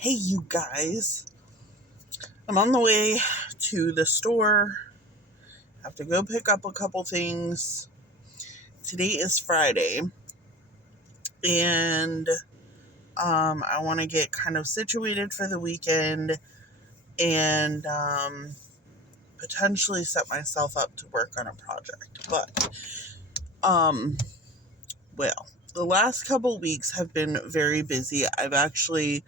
Hey, you guys. I'm on the way to the store. Have to go pick up a couple things. Today is Friday, and I want to get kind of situated for the weekend and potentially set myself up to work on a project. But, um, well, the last couple weeks have been very busy. I've actually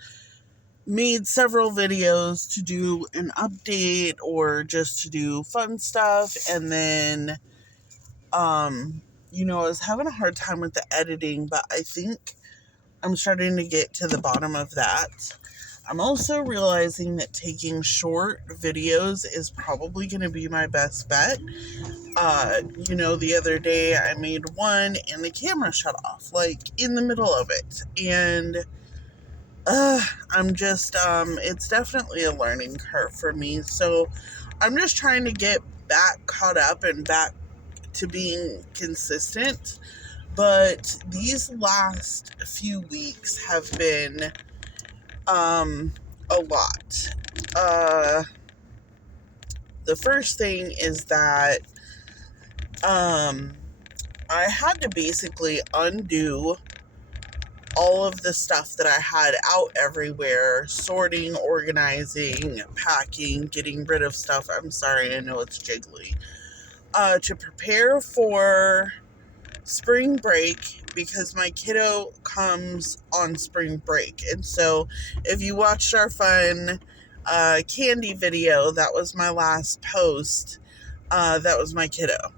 made several videos to do an update or just to do fun stuff. And then, I was having a hard time with the editing, but I think I'm starting to get to the bottom of that. I'm also realizing that taking short videos is probably going to be my best bet. The other day I made one and the camera shut off, like in the middle of it. And I'm just, it's definitely a learning curve for me. So I'm just trying to get back caught up and back to being consistent. But these last few weeks have been, a lot. The first thing is that, I had to basically undo all of the stuff that I had out everywhere, sorting, organizing, packing, getting rid of stuff. I'm sorry, I know it's jiggly. To prepare for spring break, because my kiddo comes on spring break. And so if you watched our fun candy video, that was my last post. That was my kiddo.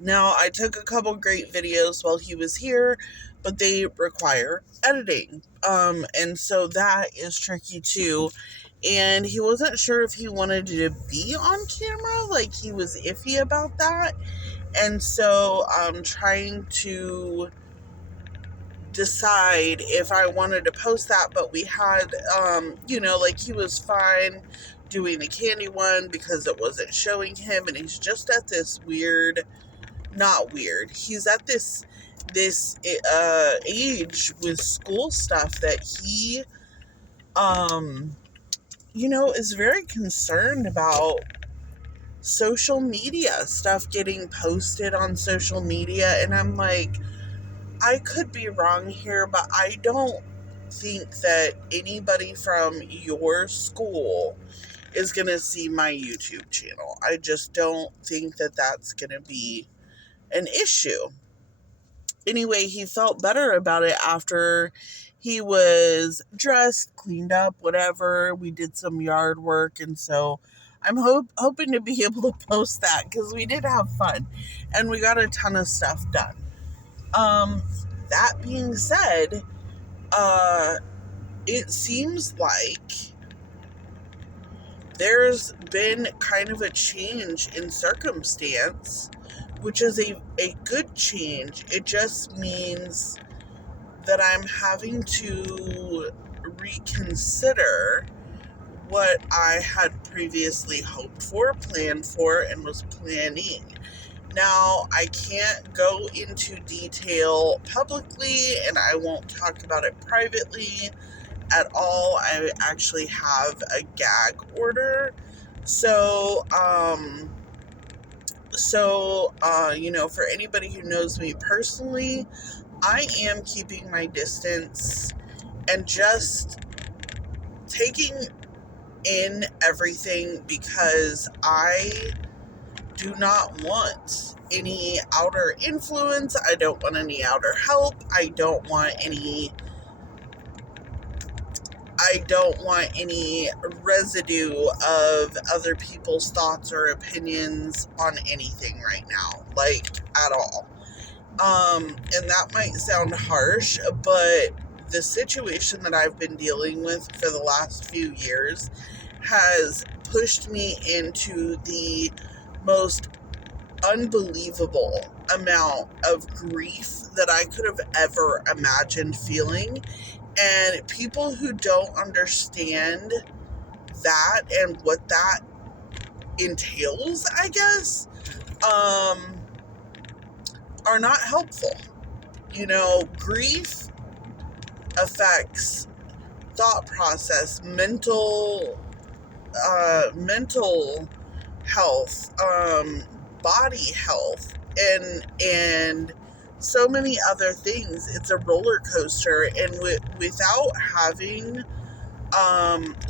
Now, I took a couple great videos while he was here, but they require editing. And so that is tricky too. And he wasn't sure if he wanted to be on camera, like he was iffy about that. And so I'm trying to decide if I wanted to post that, but we had, he was fine doing the candy one because it wasn't showing him, and he's just at this he's at this age with school stuff that he is very concerned about social media stuff getting posted on social media. And I'm like, I could be wrong here, but I don't think that anybody from your school is going to see my YouTube channel. I just don't think that that's going to be an issue. Anyway, he felt better about it after he was dressed, cleaned up, whatever. We did some yard work, and so I'm hoping to be able to post that because we did have fun and we got a ton of stuff done. That being said, it seems like there's been kind of a change in circumstance, which is a good change. It just means that I'm having to reconsider what I had previously hoped for, planned for, and was planning. Now, I can't go into detail publicly, and I won't talk about it privately at all. I actually have a gag order. So, for anybody who knows me personally, I am keeping my distance and just taking in everything because I do not want any outer influence. I don't want any outer help. I don't want any residue of other people's thoughts or opinions on anything right now, like at all. And that might sound harsh, but the situation that I've been dealing with for the last few years has pushed me into the most unbelievable amount of grief that I could have ever imagined feeling. And people who don't understand that and what that entails, I guess, are not helpful. Grief affects thought process, mental health, body health, and so many other things. It's a roller coaster, and without having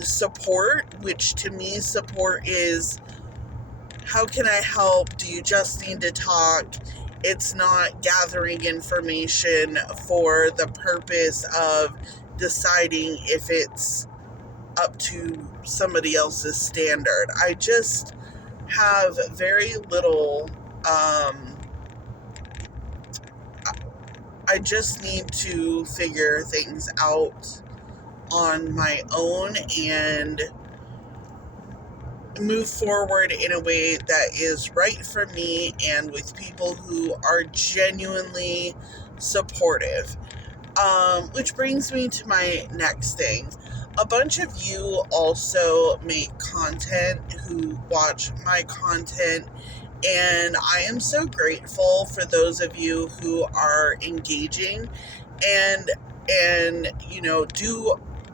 support, which to me support is, how can I help? Do you just need to talk? It's not gathering information for the purpose of deciding if it's up to somebody else's standard. I just have very little, I just need to figure things out on my own and move forward in a way that is right for me and with people who are genuinely supportive. Which brings me to my next thing. A bunch of you also make content who watch my content, and I am so grateful for those of you who are engaging and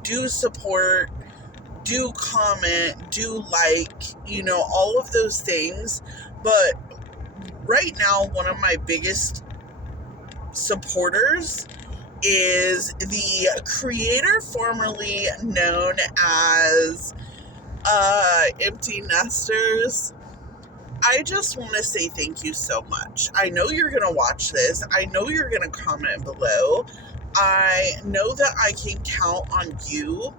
do support, do comment, do like, all of those things. But right now, one of my biggest supporters is the creator formerly known as Empty Nesters. I just want to say thank you so much. I know you're going to watch this. I know you're going to comment below. I know that I can count on you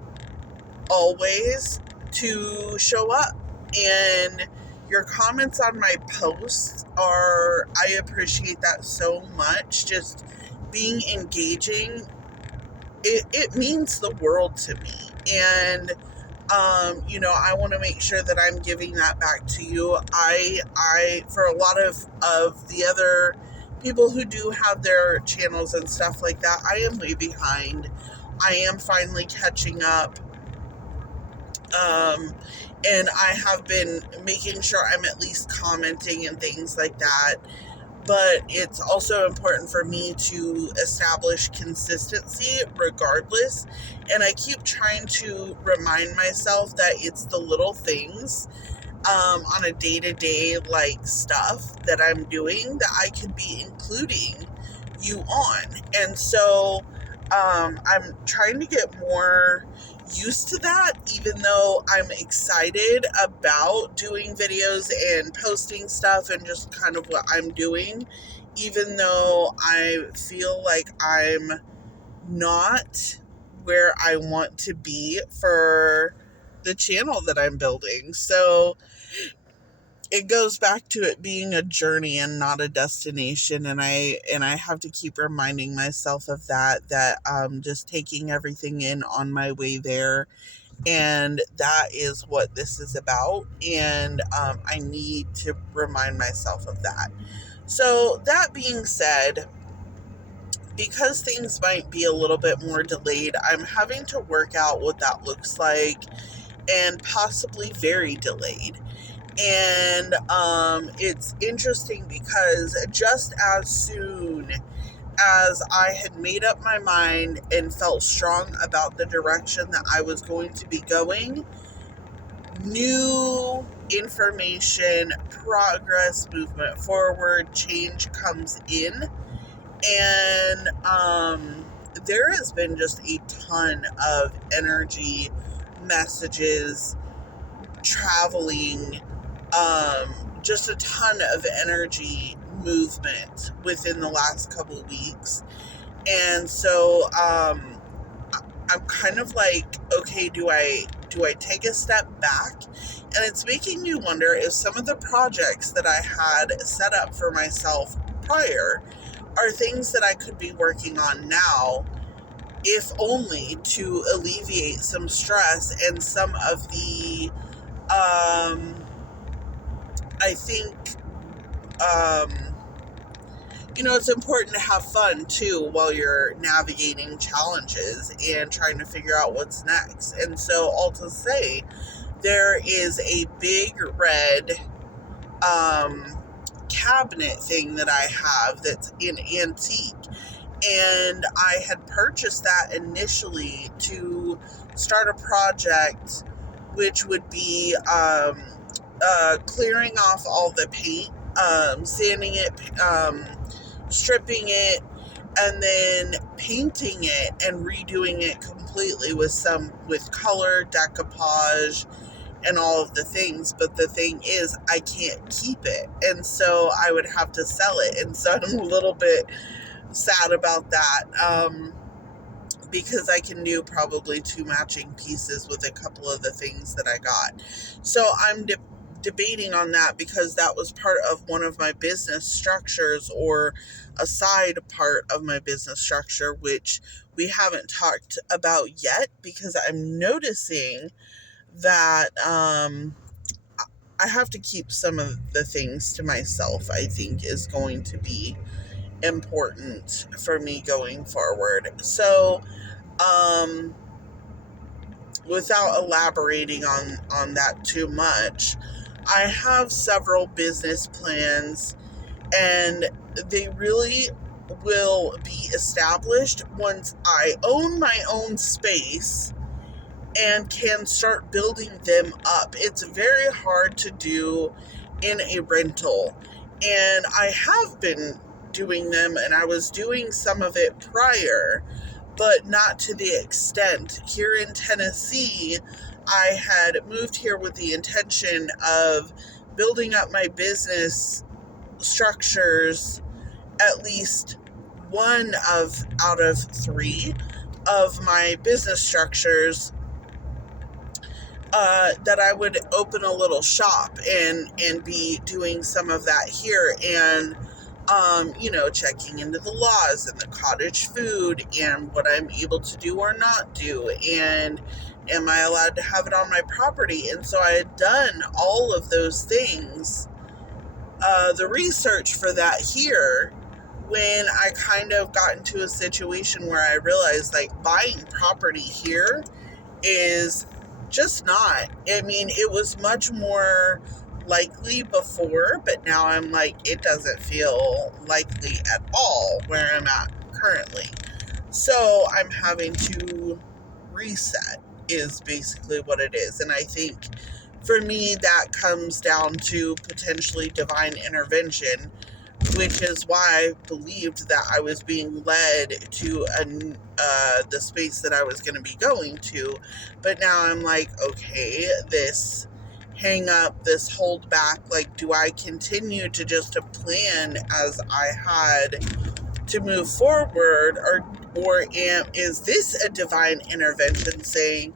always to show up, and your comments on my posts I appreciate that so much. Just being engaging, it means the world to me, and I want to make sure that I'm giving that back to you. I for a lot of the other people who do have their channels and stuff like that, I am way behind. I am finally catching up. And I have been making sure I'm at least commenting and things like that. But it's also important for me to establish consistency regardless. And I keep trying to remind myself that it's the little things on a day-to-day stuff that I'm doing that I could be including you on. And so I'm trying to get more used to that, even though I'm excited about doing videos and posting stuff and just kind of what I'm doing, even though I feel like I'm not where I want to be for the channel that I'm building. So it goes back to it being a journey and not a destination, and I have to keep reminding myself of that I'm just taking everything in on my way there, and that is what this is about, and I need to remind myself of that. So that being said, because things might be a little bit more delayed, I'm having to work out what that looks like, and possibly very delayed. And it's interesting because just as soon as I had made up my mind and felt strong about the direction that I was going to be going, new information, progress, movement forward, change comes in. And there has been just a ton of energy, messages, traveling, just a ton of energy movement within the last couple of weeks. And so I'm kind of like, okay, do I take a step back? And it's making me wonder if some of the projects that I had set up for myself prior are things that I could be working on now, if only to alleviate some stress and some of the I think, it's important to have fun too while you're navigating challenges and trying to figure out what's next. And so, all to say, there is a big red cabinet thing that I have that's in antique. And I had purchased that initially to start a project, which would be clearing off all the paint, sanding it, stripping it, and then painting it and redoing it completely with color, decoupage, and all of the things. But the thing is, I can't keep it, and so I would have to sell it, and so I'm a little bit sad about that, because I can do probably 2 matching pieces with a couple of the things that I got. So I'm debating on that, because that was part of one of my business structures, or a side part of my business structure, which we haven't talked about yet, because I'm noticing that I have to keep some of the things to myself. I think is going to be important for me going forward. So without elaborating on that too much, I have several business plans, and they really will be established once I own my own space and can start building them up. It's very hard to do in a rental, and I have been doing them, and I was doing some of it prior, but not to the extent. Here in Tennessee, I had moved here with the intention of building up my business structures, at least one out of 3 of my business structures, that I would open a little shop and be doing some of that here, and checking into the laws and the cottage food and what I'm able to do or not do, and am I allowed to have it on my property. And so I had done all of those things, the research for that here, when I kind of got into a situation where I realized, like, buying property here is just not. I mean, it was much more likely before, but now I'm like, it doesn't feel likely at all where I'm at currently. So I'm having to reset, is basically what it is. And I think for me, that comes down to potentially divine intervention, which is why I believed that I was being led to the space that I was going to be going to. But now I'm like, okay, this hang up, this hold back, like, do I continue to just plan as I had to move forward, or is this a divine intervention saying,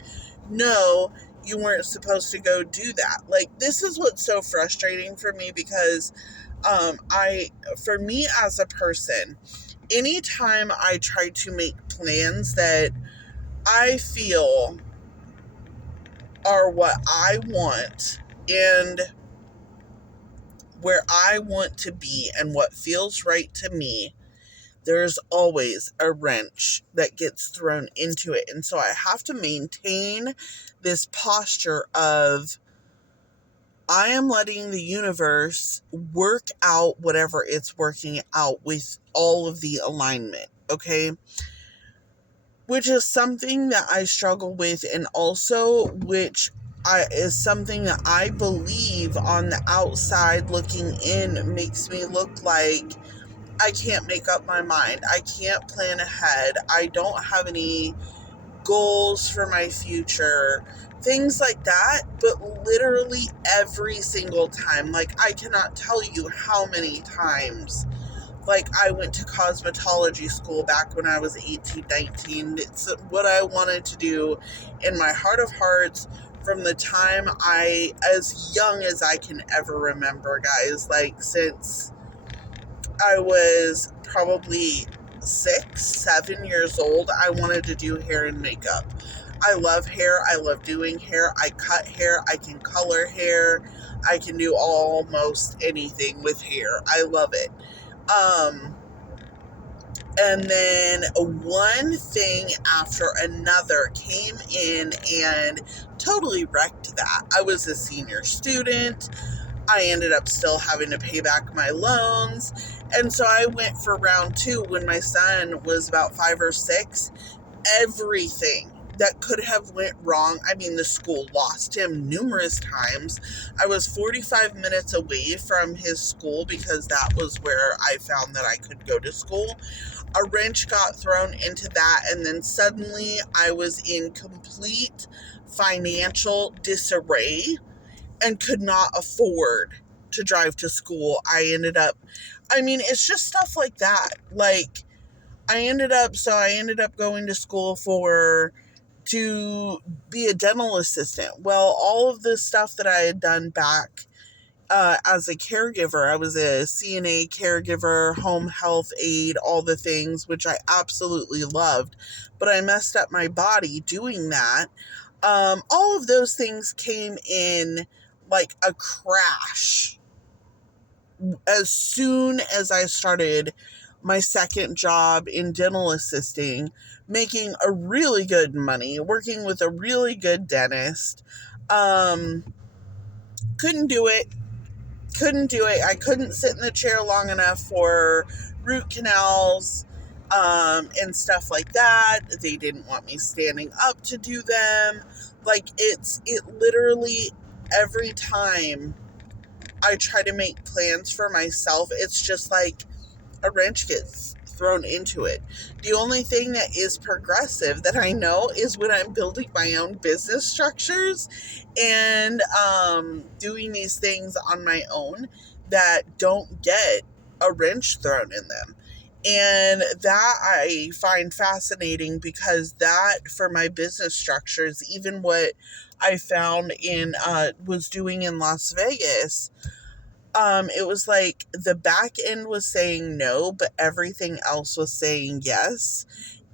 no, you weren't supposed to go do that? Like, this is what's so frustrating for me, because for me as a person, anytime I try to make plans that I feel are what I want and where I want to be and what feels right to me, there's always a wrench that gets thrown into it. And so I have to maintain this posture of, I am letting the universe work out whatever it's working out with all of the alignment, okay? Which is something that I struggle with, and also is something that I believe on the outside looking in makes me look like I can't make up my mind. I can't plan ahead. I don't have any goals for my future, things like that. But literally every single time, like, I cannot tell you how many times, like, I went to cosmetology school back when I was 18, 19. It's what I wanted to do in my heart of hearts from the time as young as I can ever remember, guys. Like, since I was probably 6, 7 years old, I wanted to do hair and makeup. I love hair. I love doing hair. I cut hair. I can color hair. I can do almost anything with hair. I love it. And then one thing after another came in and totally wrecked that. I was a senior student. I ended up still having to pay back my loans. And so I went for round 2 when my son was about 5 or 6. Everything that could have went wrong. I mean, the school lost him numerous times. I was 45 minutes away from his school because that was where I found that I could go to school. A wrench got thrown into that, and then suddenly I was in complete financial disarray and could not afford to drive to school. It's just stuff like that. Like, I ended up going to school to be a dental assistant. Well, all of the stuff that I had done back as a caregiver, I was a CNA caregiver, home health aide, all the things, which I absolutely loved, but I messed up my body doing that. All of those things came in like a crash as soon as I started my second job in dental assisting, making a really good money, working with a really good dentist. Couldn't do it. I couldn't sit in the chair long enough for root canals and stuff like that. They didn't want me standing up to do them. Like, it literally, every time I try to make plans for myself, it's just like a wrench gets thrown into it. The only thing that is progressive that I know is when I'm building my own business structures and doing these things on my own that don't get a wrench thrown in them. And that I find fascinating, because that, for my business structures, even what I found was doing in Las Vegas, it was like the back end was saying no, but everything else was saying yes.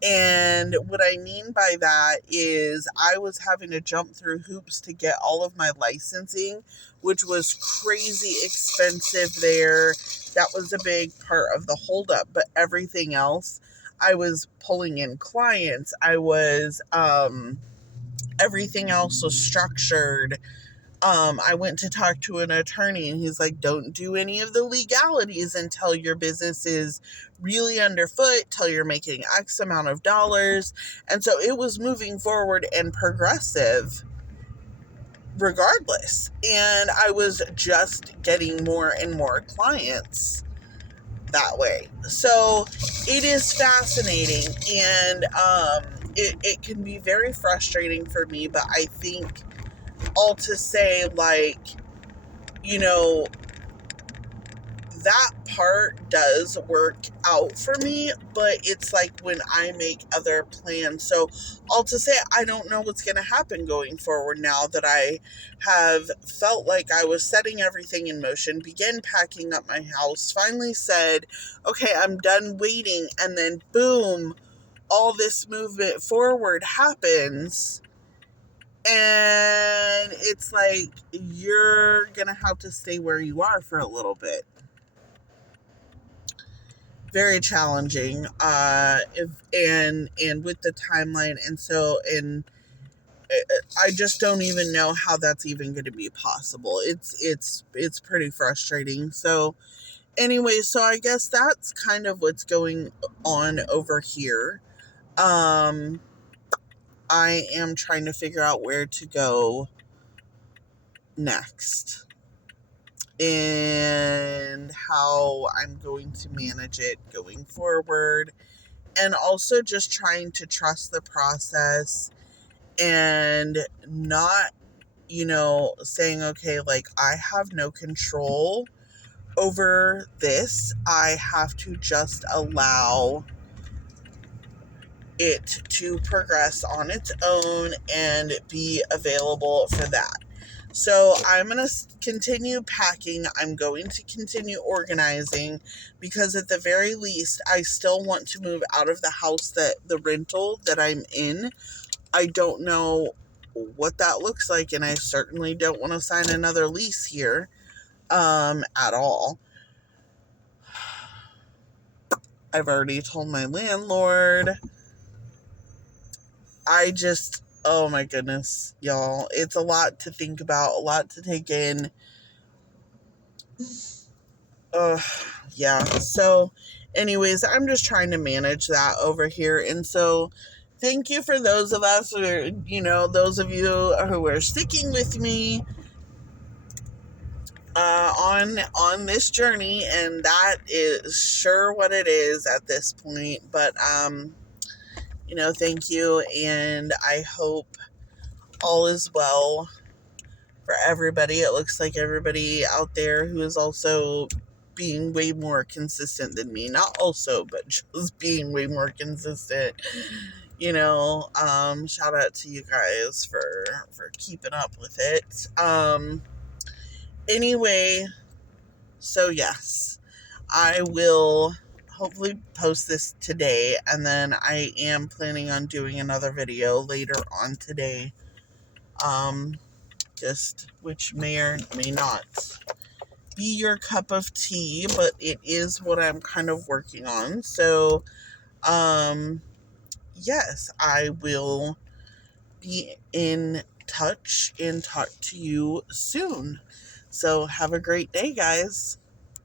And what I mean by that is I was having to jump through hoops to get all of my licensing, which was crazy expensive there. That was a big part of the holdup, but everything else, I was pulling in clients. Everything else was structured. I went to talk to an attorney, and he's like, don't do any of the legalities until your business is really underfoot, till you're making X amount of dollars. And so it was moving forward and progressive regardless. And I was just getting more and more clients that way. So it is fascinating, and it can be very frustrating for me, but I think all to say, like, that part does work out for me, but it's like when I make other plans. So all to say, I don't know what's going to happen going forward now that I have felt like I was setting everything in motion, began packing up my house, finally said, okay, I'm done waiting. And then boom, all this movement forward happens. And it's like, you're gonna have to stay where you are for a little bit. Very challenging, and with the timeline, and I just don't even know how that's even going to be possible. It's pretty frustrating. So anyway, so I guess that's kind of what's going on over here. I am trying to figure out where to go next and how I'm going to manage it going forward, and also just trying to trust the process and not, saying, okay, like, I have no control over this. I have to just allow it to progress on its own and be available for that. So I'm going to continue packing. I'm going to continue organizing, because at the very least, I still want to move out of the rental that I'm in. I don't know what that looks like, and I certainly don't want to sign another lease here at all. I've already told my landlord. Oh my goodness, y'all. It's a lot to think about, a lot to take in. Yeah. So anyways, I'm just trying to manage that over here. And so thank you for those of us who are, those of you who are sticking with me on this journey, and that is sure what it is at this point. But thank you, and I hope all is well for everybody. It looks like everybody out there who is also being way more consistent than me. Not also, but just being way more consistent. Shout out to you guys for keeping up with it. Anyway, so yes, I will hopefully post this today, and then I am planning on doing another video later on today. Just which may or may not be your cup of tea, but it is what I'm kind of working on. So, yes, I will be in touch and talk to you soon. So, have a great day, guys.